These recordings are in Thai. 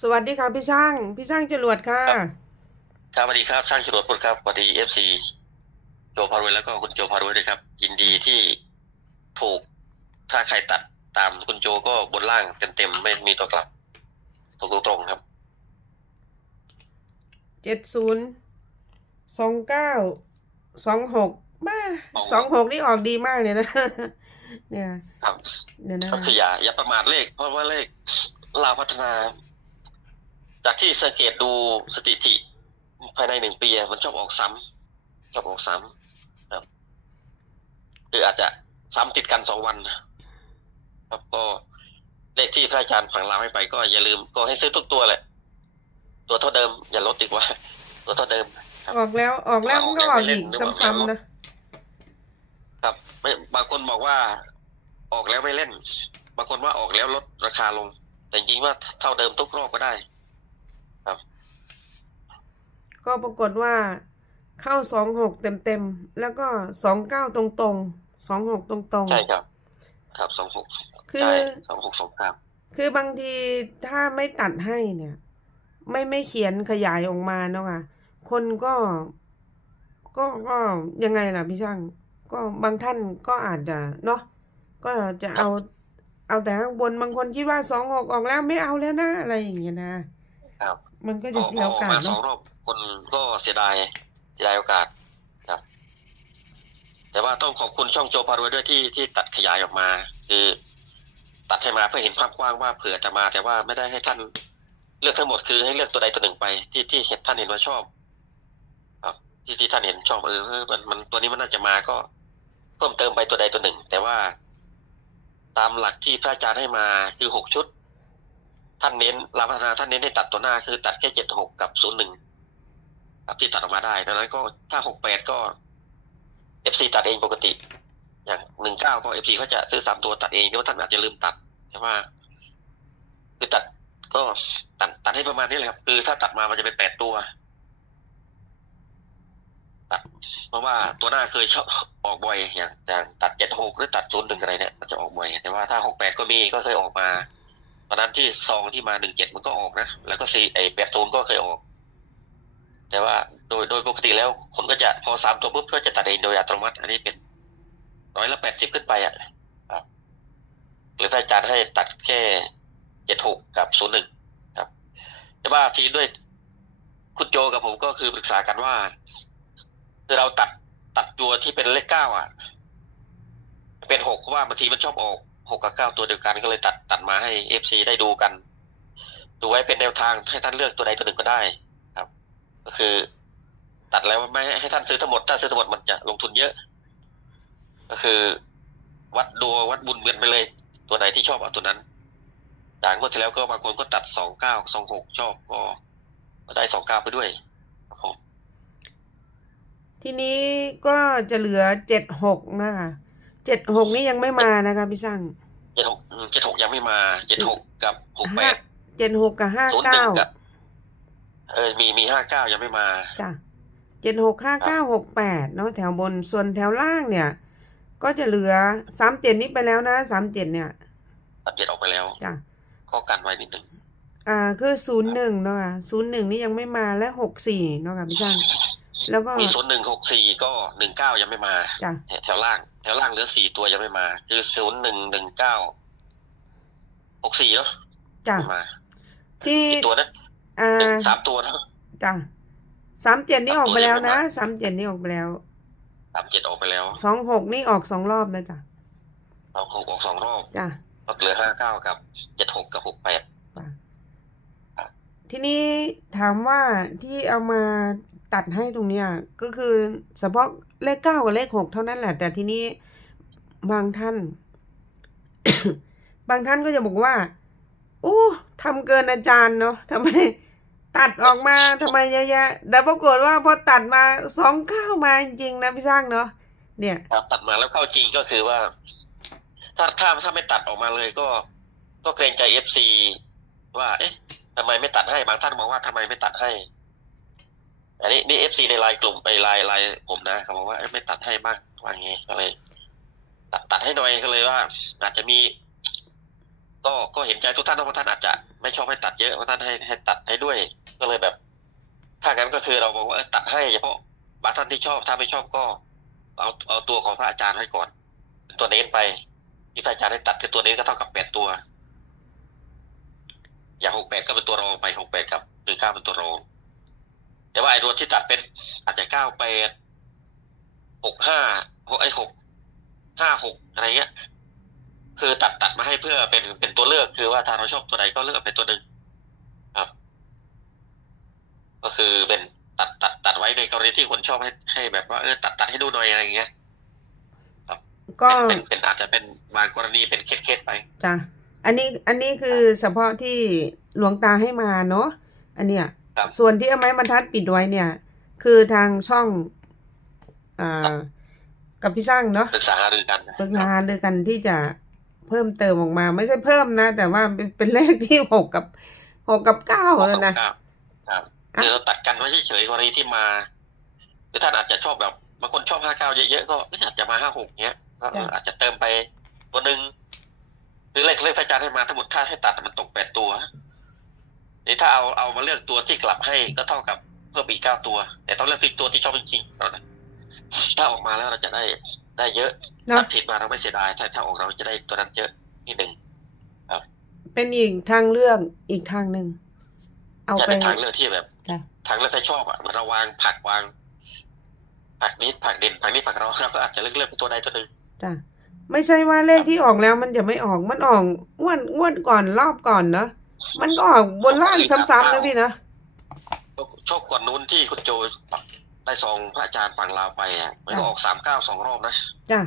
สวัสดีค่ะพี่ช่าง พี่ช่างจรวดค่ะ ครับสวัสดีครับช่างจรวดพุทธครับสวัสดีเอฟซีโจพารวยแล้วก็คุณโจพารวยด้วยครับ ยินดีที่ถูกถ้าใครตัดตามคุณโจก็บนล่างเต็มๆไม่มีตัวกลับถูกตรงๆครับเจ็ดศูนย์สองเก้าสองหกบ้าสองหกนี่ออกดีมากเลยนะ เนี่ยครับเดี๋ยวนะก็คืออย่าอย่าประมาทเลข เพราะว่าเลขลาวพัฒนา จากที่สังเกตดูสถิติภายในหนึ่งปีอะมันชอบออกซ้ำชอบออกซ้ำครับคืออาจจะซ้ำติดกันสองวันครับก็เลขที่พระอาจารย์ผังลาวให้ไป ก็อย่าลืมก็ให้ซื้อทุกตัวแหละ ตัวเท่าเดิม อย่าลดดีกว่า ตัวเท่าเดิม ออกแล้วออกแล้วมันก็ออกอีกซ้ำๆนะครับไม่บางคนบอกว่าออกแล้วไม่เล่น บางคนว่าออกแล้วลดราคาลง แต่จริงๆว่าเท่าเดิมทุกรอบก็ได้ ก็ปรากฏว่าเข้าสองหกเต็มเต็มๆแล้วก็สองเก้าตรงตรงสองหกตรงตรงๆใช่ครับ ครับสองหกคือใช่สองหกสองเก้าคือบางทีถ้าไม่ตัดให้เนี่ย ไม่ไม่เขียนขยายออกมาเนาะค่ะ คนก็ก็ก็ยังไงล่ะพี่ช่าง ก็บางท่านก็อาจจะเนาะก็จะเอาเอาแต่ข้างบนบางคนคิดว่าสองหกออกแล้วไม่เอาแล้วนะอะไรอย่างเงี้ยนะครับ มันก็จะเสียโอกาสมาสองเนาะรอบคนก็เสียดายเสียดายโอกาสครับแต่ว่าต้องขอบคุณช่องโจพารวยด้วยที่ที่ตัดขยายออกมา คือตัดให้มาเพื่อเห็นภาพกว้างว่าเผื่อจะมา แต่ว่าไม่ได้ให้ท่านเลือกทั้งหมดคือให้เลือกตัวใดตัวหนึ่งไป ที่ที่เห็นท่านเห็นว่าชอบ ครับ ที่ที่ท่านเห็นชอบเออเออมันมันตัวนี้มันน่าจะมาก็เพิ่มเติมไปตัวใดตัวหนึ่ง แต่ว่า ตามหลักที่พระอาจารย์ให้มาคือหกชุด ท่านเน้นรามพัฒนาท่านเน้นให้ตัดตัวหน้าคือตัดแค่เจ็ดหกกับศูนย์หนึ่งครับที่ตัดออกมาได้ดังนั้นก็ถ้าหกแปดก็เอฟซีตัดเองปกติ อย่างหนึ่งเก้าก็เอฟซีเขาจะซื้อสามตัวตัดเองหรือว่าท่านอาจจะลืมตัดใช่ไหมคือตัดก็ตัดตัดให้ประมาณนี้เลยครับ คือถ้าตัดมามันจะเป็นแปดตัวตัดเพราะว่าตัวหน้าเคยชอบออกบ่อยอย่างอย่างตัดเจ็ดหกหรือตัดศูนย์หนึ่งอะไรเนี่ยมันจะออกบ่อย แต่ว่าถ้าหกแปดก็มีก็เคยออกมา ตอนนั้นที่ซองที่มาหนึ่งเจ็ดมันก็ออกนะ แล้วก็ซีไอแปดศูนย์ก็เคยออก แต่ว่าโดยโดยปกติแล้วคนก็จะพอสามตัวปุ๊บก็จะตัดเองโดยอัตโนมัติ อันนี้เป็นร้อยละแปดสิบขึ้นไปอะครับหรือถ้าอาจารย์ให้ตัดแค่เจ็ดหกกับศูนย์หนึ่งครับ แต่ว่าทีด้วยคุณโจกับผมก็คือปรึกษากันว่า คือเราตัดตัดตัวที่เป็นเลขเก้าอะ เป็นหกเพราะว่าบางทีมันชอบออก หกกับเก้าตัวเดียวกันก็เลยตัดตัดมาให้เอฟซีได้ดูกัน ดูไว้เป็นแนวทางให้ท่านเลือกตัวใดตัวหนึ่งก็ได้ครับ ก็คือ ตัดแล้วไม่ให้ท่านซื้อทั้งหมดถ้าซื้อทั้งหมดมันจะลงทุนเยอะ ก็คือ วัดดวงวัดบุญเวียนไปเลย ตัวไหนที่ชอบเอาตัวนั้นอย่างงวดที่แล้วก็บางคนก็ตัดสองเก้าสองหกชอบก็ก็ได้สองเก้าไปด้วยครับผมทีนี้ก็จะเหลือเจ็ดหกนะคะ เจ็ดหกนี่ยังไม่มานะคะพี่ช่างเจ็ดหกเจ็ดหกยังไม่มาเจ็ดหกกับหกแปดเจ็ดหกกับห้าศูนย์หนึ่เก้างกับเออมีมีห้าเก้ายังไม่มาจ้ะเจ็ดหกห้าเก้าหกแปดเนาะแถวบนส่วนแถวล่างเนี่ย ก็จะเหลือสามเจ็ดนี้ไปแล้วนะสามเจ็ดเนี่ยตัดเจ็ดออกไปแล้วจ้ะก็กันไว้นิดหนึ่งอ่าคือศูนย์หนึ่งเนาะค่ะศูนย์หนึ่งนี่ยังไม่มาและหกสี่เนาะค่ะพี่ช่าง แล้วก็มีศูนย์หนึ่งหกสี่ก็หนึ่งเก้ายังไม่มาจ้ะแถแถวล่าง แถวล่างเหลือสี่ตัวยังไม่มา คือศูนย์หนึ่งหนึ่งเก้าหกสี่เนาะจ้ะไม่มาที่อีกตัวนะอ่าหนึ่งสามตัวนะจ้ะสามเจ็ดนี่ออกไปแล้วนะสามตัวยังไม่มาสามเจ็ดนี่ออกไปแล้วสามเจ็ดออกไปแล้วสองหกนี่ออกสองรอบนะจ้ะสองหกออกสองรอบจ้ะก็เหลือห้าเก้ากับเจ็ดหกกับหกแปดทีนี้ถามว่าที่เอามา ตัดให้ตรงเนี้ยก็คือเฉพาะเลขเก้ากับเลขหกเท่านั้นแหละ แต่ทีนี้บางท่าน บางท่านก็จะบอกว่าโอ้ทำเกินอาจารย์เนาะทำไมตัดออกมาทำไมเยอะแยะแต่ปรากฏว่าพอตัดมาสองเก้ามาจริงๆนะพี่ช่างเนาะเนี่ยตัดมาแล้วเข้าจริงก็คือว่า ถ้าถ้าถ้าไม่ตัดออกมาเลยก็ ก็เกรงใจเอฟซีว่า เอ๊ะทำไมไม่ตัดให้บางท่านบอกว่าทำไมไม่ตัดให้ อันนี้นี่เอฟซีในไลน์กลุ่มไอไลน์ไลน์ผมนะเขาบอกว่าเอ๊ะไม่ตัดให้บ้างว่าไงก็เลย ตัดตัดให้หน่อยก็เลยว่า อาจจะมี ก็ก็เห็นใจทุกท่านเพราะท่านอาจจะไม่ชอบให้ตัดเยอะเพราะท่านให้ให้ตัดให้ด้วย ก็เลยแบบ ถ้างั้นก็คือเราบอกว่าตัดให้เฉพาะบางท่านที่ชอบถ้าไม่ชอบก็ เอาเอาตัวของพระอาจารย์ไว้ก่อนเป็นตัวเน้นไปที่พระอาจารย์ให้ตัดคือตัวเน้นก็เท่ากับแปดตัว อย่างหกแปดก็เป็นตัวรองไปหกแปดกับหนึ่งเก้าเป็นตัวรอง แต่ว่าไอ้ตัวที่ตัดเป็นอาจจะเก้าแปดหกห้าหกไอ้หกห้าหกอะไรเงี้ย คือตัดตัดมาให้เพื่อเป็นเป็นตัวเลือกคือว่าถ้าเราชอบตัวใดก็เลือกเป็นตัวหนึ่งครับ ก็คือเป็นตัดตัดตัดไว้ในกรณีที่คนชอบให้ให้แบบว่าเออตัดตัดให้ดูหน่อยอะไรอย่างเงี้ยก็เป็นเป็นเป็นอาจจะเป็นบางกรณีเป็นเคสๆไปจ้ะอันนี้อันนี้คือเฉพาะที่หลวงตาให้มาเนาะอันเนี้ย ครับ ส่วนที่เอาไม้บรรทัดปิดไว้เนี่ย คือทางช่องอ่ากับพี่ช่างเนาะปรึกษาหารือกันปรึกษาหารือกันที่จะเพิ่มเติมออกมา ไม่ใช่เพิ่มนะ แต่ว่าเป็นเป็นเลขที่หกกับหกกับเก้าครับแล้วนะครับครับอะคือเราตัดกันไว้เฉยๆกรณีที่มาหรือท่านอาจจะชอบแบบบางคนชอบห้าเก้าเยอะๆก็เอ้ยอาจจะมาห้าหกเงี้ยก็เอออาจจะเติมไปตัวหนึ่งคือเลขเลขพระอาจารย์ให้มาทั้งหมดถ้าให้ตัดมันตกแปดตัว นี่ถ้าเอาเอามาเลือกตัวที่กลับให้ก็เท่ากับเพิ่มอีกเก้าตัว แต่ต้องเลือกที่ตัวที่ชอบจริงๆเอานะถ้าออกมาแล้วเราจะได้ได้เยอะเนาะตัดผิดมาเราไม่เสียดายถ้าถ้าออกเราจะได้ตัวนั้นเยอะนิดหนึ่งเป็นอีกทางเลือกอีกทางหนึ่งเอาจะไปเป็นทางเลือกที่แบบจ้ะทางเลือกที่ชอบอะเหมือนเราวางผักวางผักนี้ผักเด่นผักนี้ผักเราเราก็อาจจะเลือกเลือกตัวใดตัวหนึ่งจ้ะไม่ใช่ว่าเลขที่ออกแล้วมันจะไม่ออกมันออกงวดงวดก่อนรอบก่อนเนาะ มันก็ออกบนล่างซ้ำๆนะพี่นะชอบก่อนนู้นที่คุณโจได้ซองพระอาจารย์ฝั่งลาวไปอะมันก็ออกสามเก้าสองรอบนะจ้ะ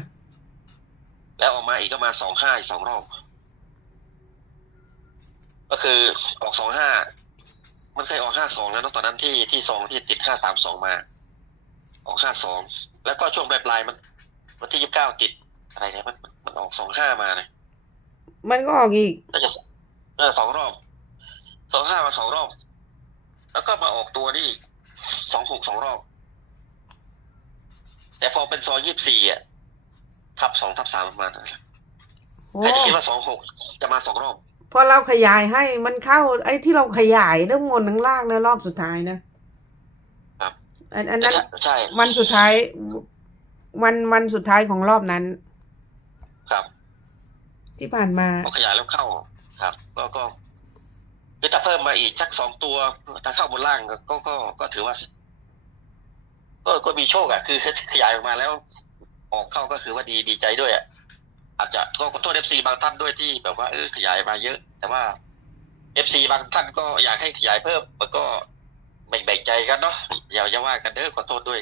แล้วออกมาอีกก็มาสองห้าอีกสองรอบ ก็คือออกสองห้ามันเคยออกห้าสองแล้วเนอะตอนนั้นที่ที่ซองที่ติดห้าสามสองมา ออกห้าสองแล้วก็ช่วงปลายๆมันวันที่ยี่สิบเก้าติดอะไรเนี่ยมันมันออกสองห้ามาเนี่ยมันก็ออกอีกน่าจะเออสองรอบ สองห้ามาสองรอบ แล้วก็มาออกตัวนี่สองหกสองรอบ แต่พอเป็นซอยยี่สิบสี่อะทับสองทับสามประมาณนั้นโอ้ใครจะคิดว่าสองหกจะมาสองรอบพอเราขยายให้มันเข้า ไอ้ที่เราขยายเรื่องบนทั้งล่างนะรอบสุดท้ายนะครับอันอันนั้นใช่วันสุดท้าย วันวันสุดท้ายของรอบนั้น ครับ ที่ผ่านมาพอขยายแล้วเข้า ครับ แล้วก็ คือถ้าเพิ่มมาอีกชักสองตัวถ้าเข้าบนล่างก็ก็ก็ก็ถือว่าก็ก็มีโชคอะ คือขยายออกมาแล้ว ออกเข้าก็คือว่าดีดีใจด้วยอะอาจจะก็ขอโทษเอฟซีบางท่านด้วยที่แบบว่าเออขยายมาเยอะ แต่ว่าเอฟซีบางท่านก็อยากให้ขยายเพิ่มมันก็แบ่งใจกันเนาะอย่าอย่าว่ากันเด้อขอโทษด้วย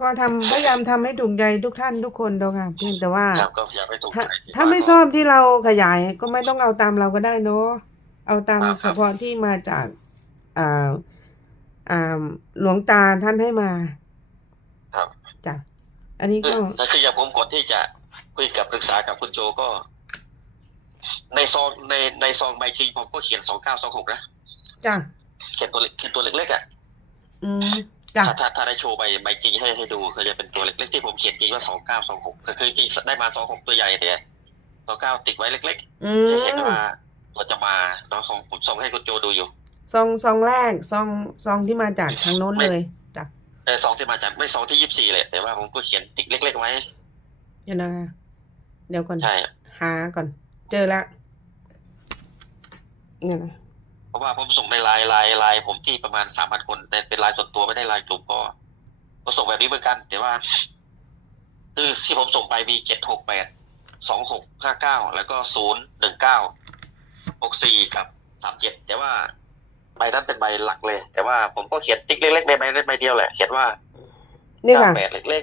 ก็ทำพยายามทำให้ถูกใจทุกท่านทุกคนตรงค่ะเพียงแต่ว่า ครับก็อย่าไปถูกถ้าใจถ้าไม่ชอบที่เราขยายก็ไม่ต้องเอาตามเราก็ได้เนาะเอาตามครับเฉพาะที่มาจากอ่าอ่าหลวงตาท่านให้มาครับจ้ะอันนี้คือก็แต่คืออย่างผมก่อนที่จะคุยกับปรึกษากับคุณโจก็ ในซองในในซองใบจริงผมก็เขียนสองเก้าสองหกนะจ้ะ เขียนตัวเล็กเขียนตัวเล็กๆอะ อืมจ้ะ ถ้าถ้าถ้าได้โชว์ใบใบจริงให้ให้ดูก็จะเป็นตัวเล็กๆที่ผมเขียนจริงว่าสองเก้าสองหกคือคือจริงได้มาสองหกตัวใหญ่เนี่ยสองเก้าติดไว้เล็กอืๆมให้เห็นว่าตัวจะมาเนาะของผมส่งให้คุณโจดูอยู่ซองซองแรกซองซองที่มาจากทางโน้นเลยจ้ะแต่ซองที่มาจากไม่ซองที่ยี่สิบสี่เลยแต่ว่าผมก็เขียนติ๊กเล็กๆไว้เดี๋ยวนะคะเดี๋ยวก่อนใช่หาก่อน เจอละเนี่ยนะเพ ราะว่าผมส่งในไลน์ไลน์ไลน์ผมที่ประมาณสามพันคน แต่เป็นไลน์ส่วนตัวไม่ได้ไลน์กลุ่มก็ก็ส่งแบบนี้เหมือนกัน แต่ว่าคือที่ผมส่งไปมีเจ็ดหกแปดสองหกห้าเก้าแล้วก็ศูนย์หนึ่งเก้าหกสี่กับสามเจ็ดแต่ว่าใบนั้นเป็นใบหลักเลย แต่ว่าผมก็เขียนติ๊กเล็กๆในใบนั้นใบเดียวแหละเขียนว่านี่เก้าค่ะแปดเล็ก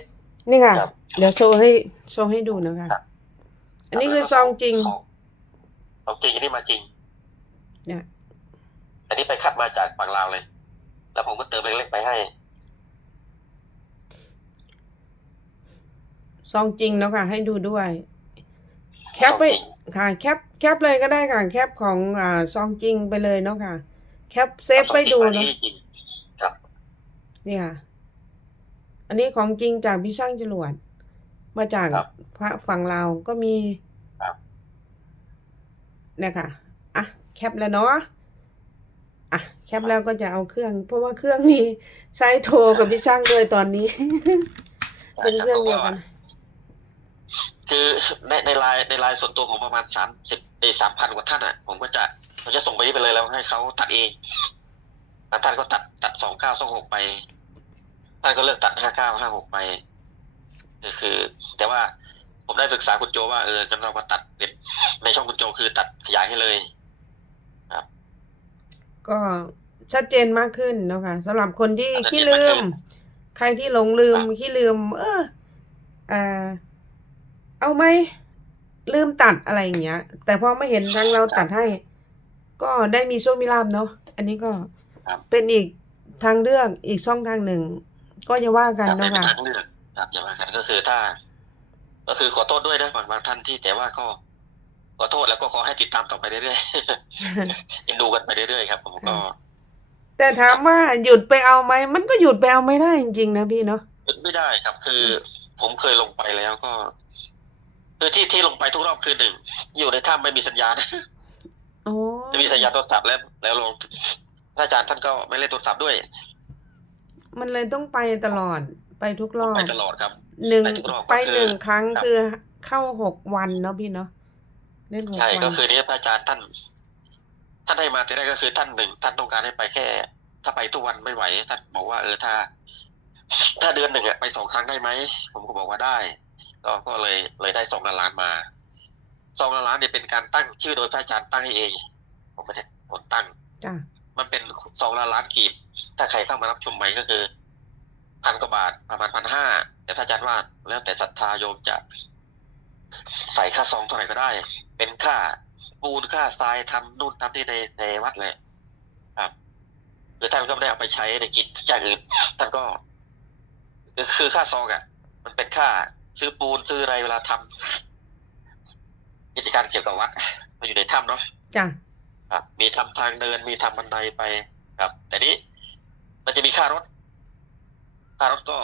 นี่ค่ะครับเดี๋ยวโชว์ให้โชว์ให้ดูนะคะครับอันนี้คือซองจริงซองจริงอันนี้มาจริงเนี่ย อันนี้ไปคัดมาจากฝั่งลาวเลย แล้วผมก็เติมเล็กๆไปให้ซองจริงแล้วค่ะ ให้ดูด้วย แคปไปซองจริงค่ะ แคปแคปเลยก็ได้ค่ะ แคปของอ่าซองจริงไปเลยเนาะค่ะ แคปเซฟไปดูซองจริงเนาะอัจริงครับนี่ค่ะ อันนี้ของจริงจากพี่ช่างจรวดมาจากครับพระฝั่งเราวก็มีครับเนี่ยค่ะ อะ แคปแล้วเนาะ อะแคปแล้วก็จะเอาเครื่อง เพราะว่าเครื่องนี้ใช้โทรกับพี่ช่างด้วยตอนนี้ใช่เป็นครับเครื่องเพราะเดียวว่ากัน คือในในไลน์ในไลน์ส่วนตัวผมประมาณสามสิบไอ้สามพันกว่าท่านอะ ผมก็จะผมจะส่งไปนี่ไปเลยแล้วให้เขาตัดเองแล้วท่านก็ตัดตัดสองเก้าสองหกไป ท่านก็เลือกตัดห้าเก้าห้าหกไปก็คือ แต่ว่าผมได้ปรึกษาคุณโจว่าเออกันเรามาตัดเป็นในช่องคุณโจคือตัดขยายให้เลย ก็ชัดเจนมากขึ้นเนาะค่ะสำหรับคนที่ชัดเจนขี้มากลืขึ้มนใครที่หลงลืมครับขี้ลืม เอออ่าเอาไหมลืมตัดอะไรอย่างเงี้ย แต่พอไม่เห็นทางเราตัดให้ ก็ได้มีโชคมีลาบเนาะอันนี้ก็ครับเป็นอีกทางเลือกอีกช่องทางหนึ่ง ก็จะว่ากันครับไม่เนาะเป็นค่ะทางเลือกครับอย่าว่ากันก็คือถ้า ก็คือขอโทษด้วยนะบางบางท่านที่แต่ว่าก็ขอโทษแล้วก็ขอให้ติดตามต่อไปเรื่อยๆเอ็นดูกันไปเรื่อยๆครับผม ก็ แต่ถามว่าหยุดไปเอาไหมมันก็หยุดไปเอาไม่ได้จริงๆนะพี่เนาะหยุดไม่ได้ครับ คือผมเคยลงไปแล้วก็ คือที่ที่ลงไปทุกรอบคือหนึ่งอยู่ในถ้ำไม่มีสัญญาณโอ้ไม่มีสัญญาณโทรศัพท์แล้ว แล้วลงท่านอาจารย์ท่านก็ไม่เล่นโทรศัพท์ด้วย มันเลยต้องไปตลอดไปทุกรอบไปตลอดครับหนึ่งไปทุกรอบก็ไปคือหนึ่งครั้งครับคือเข้าหกวันเนาะพี่เนาะเล่นหกใช่วัก็นคือนี้พระอาจารย์ท่าน ท่านให้มาทีแรกก็คือท่านหนึ่งท่านต้องการให้ไปแค่ ถ้าไปทุกวันไม่ไหวท่านบอกว่าเออถ้า ถ้าเดือนหนึ่งอะไปสองครั้งได้ไหมผมก็บอกว่าได้ก็ก็เลยเลยได้สองล้านล้านมาสองล้านล้านเนี่ยเป็นการตั้งชื่อโดยพระอาจารย์ตั้งให้เองผมไม่ได้คนตั้งจ้ะมันเป็นสองล้านล้านกีบ ถ้าใครเข้ามารับชมใหม่ก็คือพันกว่าบาทประมาณพันห้าแต่ถ้าอาจารย์ว่าแล้วแต่ศรัทธาโยมจะใส่ค่าซองเท่าไหร่ก็ได้ เป็นค่า ปูนค่าทรายทำนู่นทำนี่ในในวัดเลยครับคือท่านก็ไม่ได้เอาไปใช้ในกิจจากอื่นท่านก็คือคือค่าซองอะ มันเป็นค่าซื้อปูนซื้ออะไรเวลาทำกิจการเกี่ยวกับวัดมันอยู่ในถ้ำเนาะจ้ะครับมีทำทางเดินมีทำบันไดไปครับ แต่นี้มันจะมีค่ารถ ค่ารถก็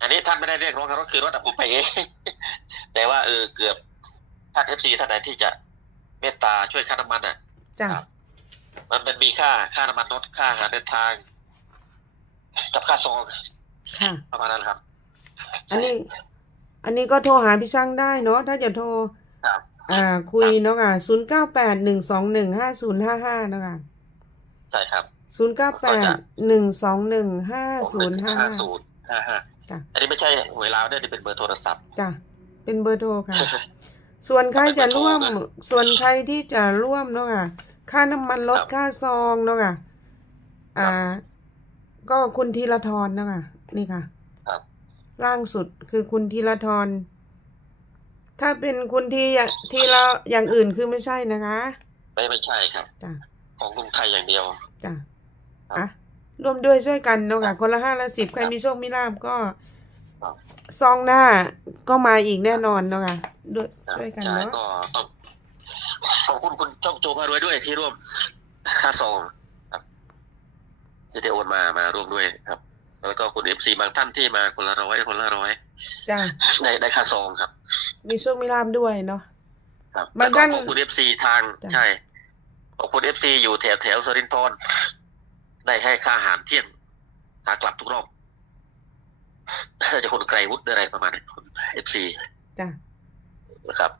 อันนี้ท่านไม่ได้เรียกร้องค่ารถคือรถอะผมไปเองแต่ว่าเออเกือบท่านเอฟซีท่านไหนที่จะ เมตตาช่วยค่าน้ำมันอะจ้ะครับมันเป็นมีค่าค่าน้ำมันรถค่าอาหารเดินทาง กับค่าซองค่ะประมาณนั้นครับ อันนี้ อันนี้ก็โทรหาพี่ช่างได้เนาะถ้าจะโทรครับอ่า คุยเนาะค่ะศูนย์เก้าแปดหนึ่งสองหนึ่งห้าศูนย์ห้าห้าเนาะค่ะใช่ครับศูนย์เก้าแปดหนึ่งสองหนึ่งห้าศูนย์ห้าห้าห้าศูนย์ห้าห้าจ้ะอันนี้ไม่ใช่เวลาเนี่ยนี่เป็นเบอร์โทรศัพท์จ้ะเป็นเบอร์โทรค่ะ ส่วนใครจะร่วมเป็นเบอร์โทรนะส่วนใครที่จะร่วมเนาะค่ะ ค่าน้ำมันลดครับค่าซองเนาะค่ะ อ่า ก็คุณธีรทรเนาะค่ะ นี่ค่ะครับล่างสุดคือคุณธีรทร ถ้าเป็นคุณทีอย่างทีละอย่างอื่นคือไม่ใช่นะคะ ไม่ไม่ใช่ครับ จ้ะ ของกรุงไทยอย่างเดียว จ้ะครับอะ ร่วมด้วยช่วยกันเนาะครัค่ะบคนละห้าละสิบใครมีโชคมีลาบก็ครับ ซองหน้าก็มาอีกแน่นอนเนาะค่ะด้วยครับช่วยกันใช่เนาะก็ต้องขอบคุณคุณช่องโจมารวยด้วยที่ร่วมค่าซองครับที่ได้โอนมามาร่วมด้วยครับ แล้วก็คุณเอฟซีบางท่านที่มาคนละร้อยคนละร้อยจ้ะได้ได้ค่าซองครับ มีโชคมีลาบด้วยเนาะครับบาแล้วก็งท่านขอบคุณเอฟซีทางจ้ะใช่ขอบคุณเอฟซีอยู่แถวแถวสรินทรได้ให้ค่าอาหารเที่ยงหากลับทุกรอบ น่าจะคนไกลวุฒิอะไรประมาณนี้คุณเอฟซีจ้ะนะครับ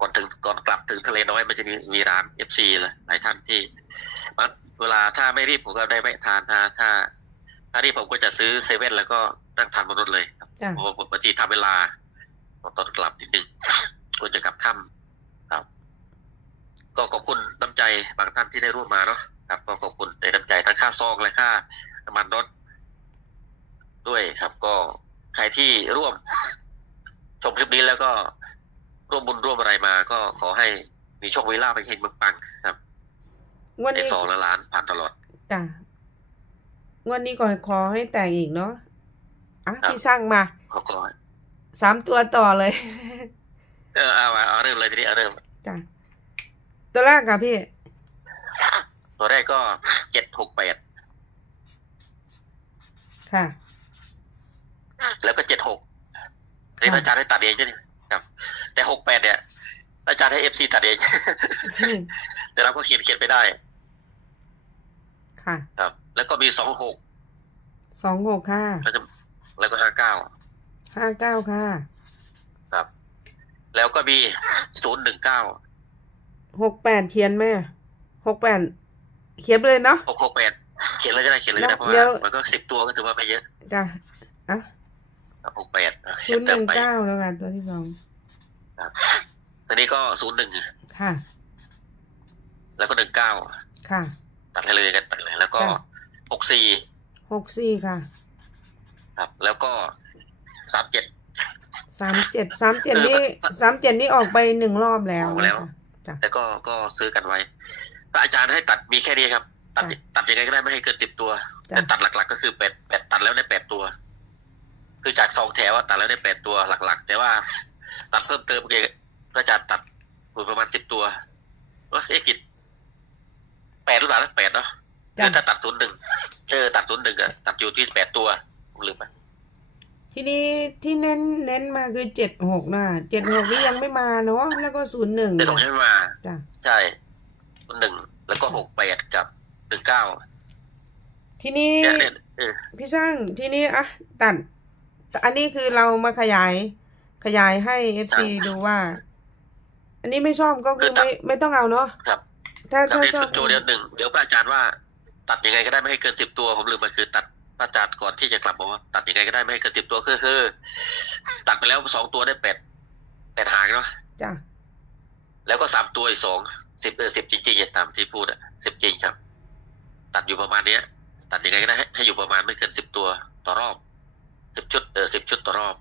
ก่อนถึงก่อนกลับถึงทะเลน้อยมันจะมีมีร้านเอฟซีเลยหลายท่านที่มันเวลาถ้าไม่รีบผมก็ได้แวะทานถ้าถ้าถ้ารีบผมก็จะซื้อเซเว่นแล้วก็นั่งทานบนรถเลยครับจ้ะเพราะว่าบางทีทำเวลาตอนกลับนิดนึงควรจะกลับค่ำครับ ก็ขอบคุณน้ำใจบางท่านที่ได้ร่วมมาเนาะครับ ก็ขอบคุณในน้ำใจทั้งค่าซองและค่าน้ำมันรถ ด้วยครับ ก็ใครที่ร่วมชมคลิปนี้แล้วก็ร่วมบุญร่วมอะไรมา ก็ขอให้มีโชคมีลาภไปเฮงปังๆครับงวันในนี้ซองละล้านผ่านตลอด จ้ะงวันนี้ก่อนขอให้แต่งอีกเนาะอะครับพี่ช่างมาขอบคุณสามตัวต่อเลย เออเอาเอาเอาเริ่มเลยทีนี้เอาเริ่ม จ้ะตัวแรกค่ะพี่ตัวแรกก็เจ็ดหกแปดค่ะ แล้วก็เจ็ดหกนี่พระอาจารย์ให้ตัดเองใช่ไหมครับ แต่หกแปดเนี่ย อาจารย์ให้เอฟซีตัดเอง แต่เราก็เขียนเขียนไปได้ ค่ะ ครับ แล้วก็มีสองหก สองหกค่ะ แล้วก็แล้วก็ห้าเก้า ห้าเก้าค่ะ ครับ แล้วก็มีศูนย์หนึ่งเก้า หกแปดเขียนไหมหกแปดเขียนไปเลยเนาะหกหกแปดเขียนเลยก็ได้เขียนเลยก็ได้เพราะเดี๋ยวว่ามันก็สิบตัวก็ถือว่าไม่เยอะ จ้ะอะ หกแปดศูเขียนนย์หเติมนึ่งไปเก้าแล้วกันตัวที่สองตอนนี้ก็ศูนย์หนึ่งค่ะ แล้วก็หนึ่งเก้าค่ะ ตัดให้เลยกันไปเลย แล้วก็จ้ะหกสี่หกสี่ค่ะ ครับ แล้วก็สามเจ็ดสามเจ็ดสามเจ็ดนี่สามเจ็ดนี่ออกไปหนึ่งรอบแล้วออกแล้วนะคะจ้ะแล้วก็ก็ซื้อกันไว้แต่อาจารย์ให้ตัดมีแค่นี้ครับ ตัดจ้ะตัดยังไงก็ได้ไม่ให้เกินสิบตัวจ้ะแต่ตัดหลัก ๆ ก็คือแปดแปดตัดแล้วได้แปดตัว คือจากสองแถวอะตัดแล้วได้แปดตัวหลัก ๆ แต่ว่าตัดเพิ่มเติมเองพระอาจารย์ตัดประมาณสิบตัวว่าเอ๊ะกิจแปดหรือเปล่านะแปดเนาะจ้ะคือถ้าตัดศูนย์หนึ่งเออตัดศูนย์หนึ่งอะตัดอยู่ที่แปดตัวผมลืมไปทีนี้ที่เน้นเน้นมาคือเจ็ดหกนะเจ็ดหกนี่ยังไม่มาเนาะแล้วก็ศูนย์หนึ่งแต่ผมใช้ไม่มาจ้ะใช่ศูนย์หนึ่งแล้วก็หกแปดกับหนึ่งเก้าทีนี้เนี่ยเนี่ยเออพี่ช่างทีนี้อะตัด อันนี้คือเรามาขยายขยายให้เอฟซีดูว่า อันนี้ไม่ชอบก็คือไม่ไม่ต้องเอาเนาะครับ ถ้าครับถ้าเรียนชอสุบดโจเดียวหนึ่งเดี๋ยวพระอาจารย์ว่า ตัดยังไงก็ได้ไม่ให้เกินสิบตัวผมลืมไปคือตัดพระอาจารย์ก่อนที่จะกลับบอกว่าตัดยังไงก็ได้ไม่ให้เกินสิบตัวคือคือตัดไปแล้วสองตัวได้แปดแปดหางเนาะจ้ะแล้วก็สามตัวอีกสองสิบเออสิบจริงๆตามที่พูดอะสิบจริงครับ ตัดอยู่ประมาณเนี้ย ตัดยังไงก็ได้ให้ให้อยู่ประมาณไม่เกินสิบตัวต่อรอบ สิบชุดเออสิบชุดต่อรอบ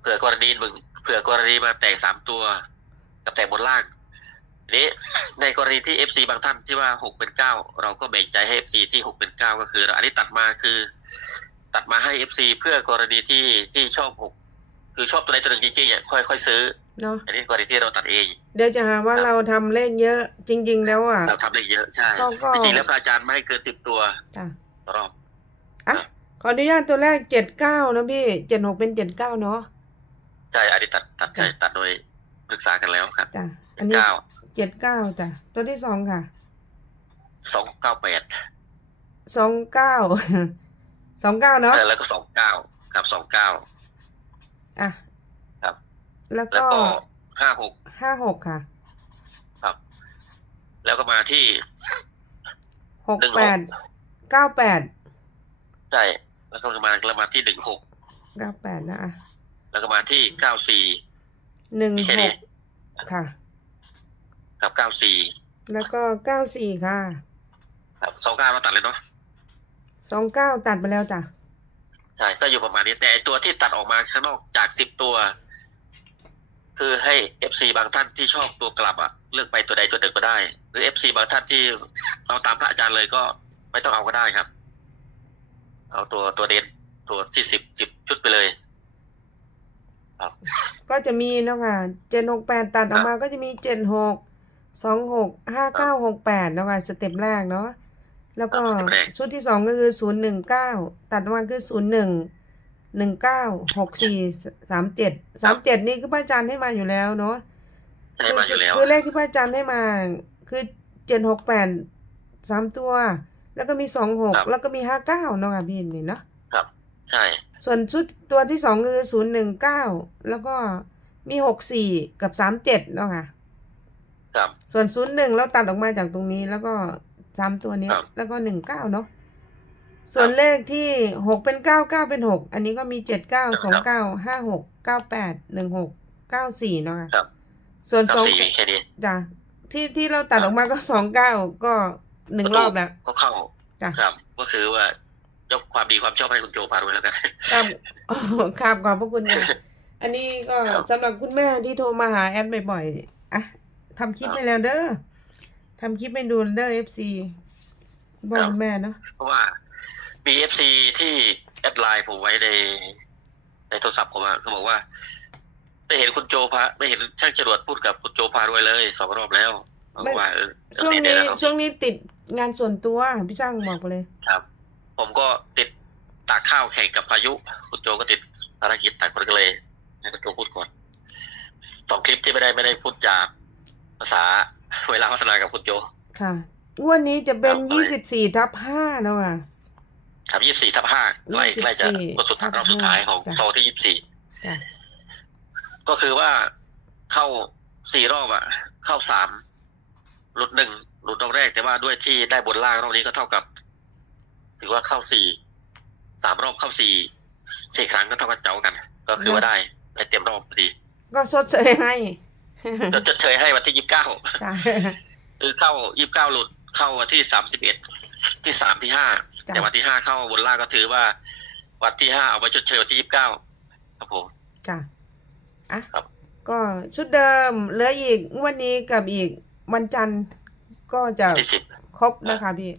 เผื่อกรณีมึงเผื่อกรณีมาแตกสามตัวกับแตกบนล่างทีนี้ในกรณีที่เอฟซีบางท่านที่ว่าหกเป็นเก้าเราก็แบ่งใจให้เอฟซีที่หกเป็นเก้าก็คือ อันนี้ตัดมาคือ ตัดมาให้เอฟซีเพื่อกรณีที่ที่ชอบหกคือชอบตัวใดตัวหนึ่งจริงๆอะค่อยค่อยซื้อเนาะอันนี้กรณีที่เราตัดเอง เดี๋ยวจะหาว่าเราทำเลขเยอะจริง ๆ แล้วอะเราทำได้เยอะใช่ก็ก็จริงๆแล้วพระอาจารย์ไม่ให้เกินสิบตัวจ้ะต่อรอบอะข ออนุญาตตัวแรกเจ็ดเก้านะพี่เจ็ดหกเป็นเจ็ดเก้าเนาะใช่อันนี้ตัดตัดใช่ตัดโดยปรึกษากันแล้วครับจ้ะอันนี้เก้าเจ็ดเก้าจ้ะตัวที่สองค่ะสองเก้าแปดสองเก้าสองเก้าเนาะแล้วก็สองเก้าครับสองเก้าอะครับ แล้วแล้วก็ก็ห้าหกห้าหกค่ะ ครับ แล้วก็มาที่หกหนึ่งหกแปดเก้าแปดใช่ แล้วก็มาแล้วมาที่หนึ่งหกเก้าแปดนะอะแล้วก็มาที่เก้าสี่หนึ่งมีแค่หนี้กค่ะ กับเก้าสี่แล้วก็เก้าสี่ค่ะครับสองเก้าเราตัดเลยเนาะสองเก้าตัดไปแล้วจ้ะใช่ก็อยู่ประมาณนี้แต่ไอ้ตัวที่ตัดออกมาข้างนอกจากสิบตัว คือให้เอฟซีบางท่านที่ชอบตัวกลับอะเลือกไปตัวใดตัวหนึ่งก็ได้ หรือเอฟซีบางท่านที่เอาตามพระอาจารย์เลยก็ไม่ต้องเอาก็ได้ครับ เอาตัวตัวเด่นตัวที่สิบสิบชุดไปเลยก็จะมีเนาะค่ะเจ็ดหกแปดตัดออกมาก็จะมีเจ็ดหกสองหกห้าเก้าหกแปดเนาะค่ะสเต็ปแรกเนาะแล้วก็ครับสเต็ปแรก ชุดที่สองก็คือศูนย์หนึ่งเก้าตัดออกมาคือศูนย์หนึ่งหนึ่งเก้าหกสี่สามเจ็ดสามเจ็ดนี่คือพระอาจารย์ให้มาอยู่แล้วเนาะ ใช่มาอยู่แล้ว คือเลขที่พระอาจารย์ให้มา คือเจ็ดหกแปดสามตัว แล้วก็มีสองหกครับแล้วก็มีห้าเก้าเนาะค่ะพี่นี่เนาะใช่ ส่วนชุดตัวที่สองคือศูนย์หนึ่งเก้าแล้วก็มีหกสี่กับสามเจ็ดเนาะค่ะ ครับ ส่วนศูนย์หนึ่งเราตัดออกมาจากตรงนี้ แล้วก็สามตัวนี้ครับแล้วก็หนึ่งเก้าเนาะส่วนเลขที่หกเป็นเก้าเก้าเป็นหกอันนี้ก็มีเจ็ดเก้าสองเก้าห้าหกเก้าแปดหนึ่งหกเก้าสี่เนาะค่ะครับส่วนเก้าสองสี่มีแค่นี้จ้ะที่ที่เราตัดออกมาก็สองเก้าก็ หนึ่งรอบแล้วก็เข้าจ้ะครับ ก็คือว่ายกความดีความชอบให้คุณโจพาด้วยแล้วกันครับครับขอบพระคุณค่ะอันนี้ก็ครับสำหรับคุณแม่ที่โทรมาหาแอดบ่อยๆอะทำคลิปครับให้แล้วเด้อทำคลิปให้ดูเด้อเอฟซีบอกครับคุณแม่เนาะเพราะว่ามีเอฟซีที่แอดไลน์ผมไว้ในในโทรศัพท์ผมอะเขาบอกว่าไม่เห็นคุณโจพาไม่เห็นช่างจรวดพูดกับคุณโจพาด้วยเลยสองรอบแล้วเขาบอกว่าเออช่วงเดี๋นี้ยเราช่วงนี้ติด งานส่วนตัวพี่ช่างบอกเลย ครับ ผมก็ติดตากข้าวแข่งกับพายุ คุณโจก็ติดภารกิจต่างคนก็เลยให้คุณโจพูดก่อนสองคลิปที่ไม่ได้ไม่ได้พูดจาภาษาเวลาพัฒนากับคุณโจ ค่ะงวดนี้จะเป็นครับยี่สิบสี่ทับห้าเนาะค่ะครับยี่สี่ทับห้าใกล้ใกล้จะ24วันสุดท้ายทับรอบสุดท้ายของจ้ะโซนที่ยี่สี่จ้ะก็คือว่าเข้าสี่รอบอะเข้าสามหลุดหนึ่ง หลุดรอบแรกแต่ว่าด้วยที่ได้บนล่างรอบนี้ก็เท่ากับ ถือว่าเข้าสี่สามรอบเข้าสี่สี่ครั้งก็เท่ากับเจ้ากัน ก็คือว่าได้ได้เต็มรอบพอดี ก็ชดเชยให้จะจะเชยให้วันที่ยี่สิบเก้าจ้ะคือเข้ายี่สิบเก้าหลุดเข้าวันที่สามสิบเอ็ดที่สามที่ห้าจ้ะแต่วันที่ห้าเข้าบนล่างก็ถือว่า วันที่ห้าเอาไปชดเชยวันที่ยี่สิบเก้าครับผมจ้ะอะครับก็ชุดเดิมเหลืออีกงวันนี้กับอีกวันจันทร์ ก็จะวันที่สิบครบนะคะพี่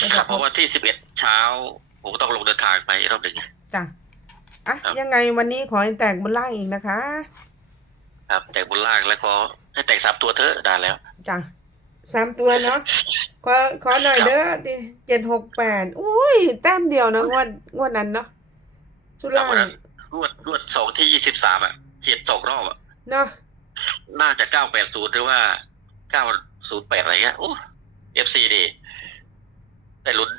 ก็คจะรับคเพรบราะว่าที่สิบเอ็ดเช้า ผมก็ต้องลงเดินทางไปรอบหนึ่ง จ้ะอะครับ ยังไงวันนี้ขอให้แตกบนล่างอีกนะคะครับ แต่บนล่างแล้วก็ให้แต่งสามตัวเถอะได้แล้ว จ้ะสามตัวเนาะขอขอหน่อยเด้อเจ็ดหกแปดอุ้ย แต้มเดียวนะงวดงวดนั้นเนาะชุดแล้วล่างวันนั้นรวดรวดสองที่ยี่สิบสามอะเขียนสองรอบอะ เนาะน่าจะเก้าแปดศูนย์หรือว่าเก้า ศูนย์แปดอะไรเงี้ยโอ้เอฟซีดีได้ลุ้น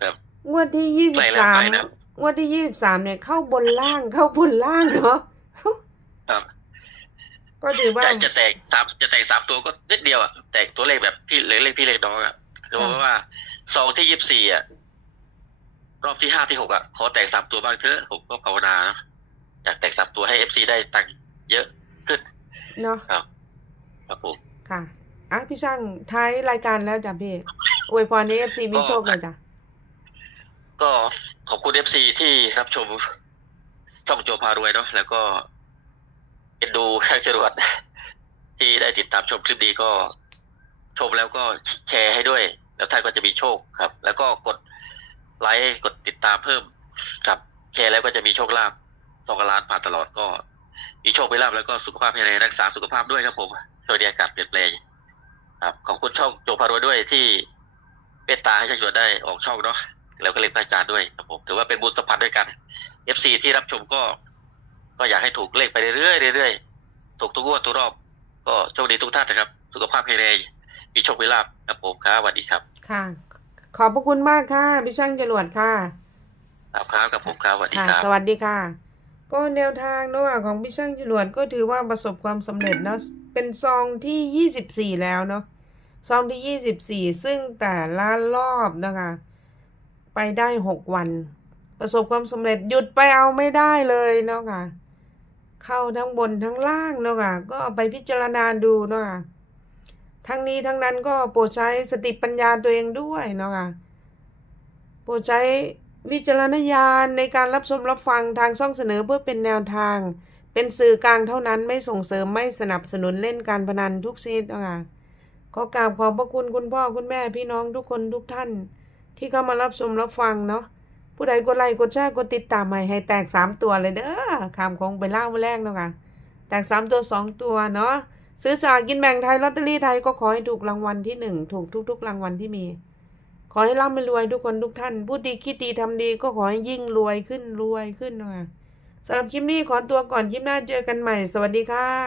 ครับงวดที่ยี่สิใกล้บแล้วสามใกล้แล้วงวดที่ยี่สิบสามเนี่ยเข้าบนล่างเข้าบนล่างเนาะครับก็ถือว่าจะจะแตกสามจะแตกสามตัวก็นิดเดียวอะแตกตัวเลขแบบพี่เล็กเลขพี่เล็กน้องอะคือว่าว่าซองที่ยี่สิบสี่อะรอบที่ห้าที่หกอะขอแตกสามตัวบ้างเถอะผมก็ภาวนาเนาะอยากแตกสามตัวให้เอฟซีได้ตังค์เยอะขึ้นเนาะครับผมค่ะ อะพี่ช่างท้ายรายการแล้วจ้ะพี่อวยพรในเอฟซีมีโชคเลยจ้ะก็ขอบคุณเอฟซีที่รับชมช่องโจพารวยเนาะแล้วก็เอ็นดูช่างจรวดที่ได้ติดตามชมคลิปนี้ก็ ชมแล้วก็แชร์ให้ด้วย แล้วท่านก็จะมีโชคครับ แล้วก็กดไลค์กดติดตามเพิ่มครับแชร์แล้วก็จะมีโชคลาภสองล้านผ่านตลอดก็ มีโชคมีลาภแล้วก็สุขภาพแข็งแรงรักษาสุขภาพด้วยครับผมช่วงนี้อากาศเปลี่ยนแปลง ครับขอบคุณช่องโจพารวยด้วยที่เมตตาให้ช่างจรวดได้ออกช่องเนาะแล้วก็เล่นพระอาจารย์ด้วยครับผมถือว่าเป็นบุญสัมพันธ์ด้วยกัน FC ที่รับชมก็ ก็อยากให้ถูกเลขไปเรื่อยๆเรื่อยๆถูกทุกงวดทุกรอบ ก็โชคดีทุกท่านนะครับ สุขภาพแข็งแรงมีโชคมีลาภครับผมครับสวัสดีครับค่ะ ขอบพระคุณมากค่ะพี่ช่างจรวดค่ะครับครับกับผมครับสวัสดีค่ะครับสวัสดีค่ะ ก็แนวทางเนอะของพี่ช่างจรวดก็ถือว่าประสบความสำเร็จเนาะ เป็นซองที่ยี่สิบสี่แล้วเนาะซองที่ยี่สิบสี่ซึ่งแต่ละรอบนะคะ ไปได้หกวัน ประสบความสำเร็จหยุดไปเอาไม่ได้เลยเนาะค่ะ เข้าทั้งบนทั้งล่างเนาะค่ะ ก็ไปพิจารณาดูเนาะค่ะ ทั้งนี้ทั้งนั้นก็โปรดใช้สติปัญญาตัวเองด้วยเนาะค่ะ โปรดใช้วิจารณญาณในการรับชมรับฟังทางช่องเสนอเพื่อเป็นแนวทาง เป็นสื่อกลางเท่านั้นไม่ส่งเสริมไม่สนับสนุนเล่นการพนันทุกชนิดนะคะขอกราบขอบพระคุณคุณพ่อคุณแม่พี่น้องทุกคนทุกท่าน ที่เข้ามารับชมรับฟังเนาะผู้ใดกดไลค์กดแชร์กดติดตามให้ให้แตกสามตัวเลยเด้อคำคงไปเล่ามาแรกเนาะค่ะแตกสามตัวสองตัวเนาะซื้อสลากกินแบ่งไทยลอตเตอรี่ไทยก็ขอให้ถูกรางวัลที่หนึ่งถูกทุก ๆ รางวัลที่มี ขอให้ร่ำรวยทุกคนทุกท่านพูดดีคิดดีทำดีก็ขอให้ยิ่งรวยขึ้นรวยขึ้นนะคะ สำหรับคลิปนี้ขอตัวก่อนคลิปหน้าเจอกันใหม่ สวัสดีค่ะ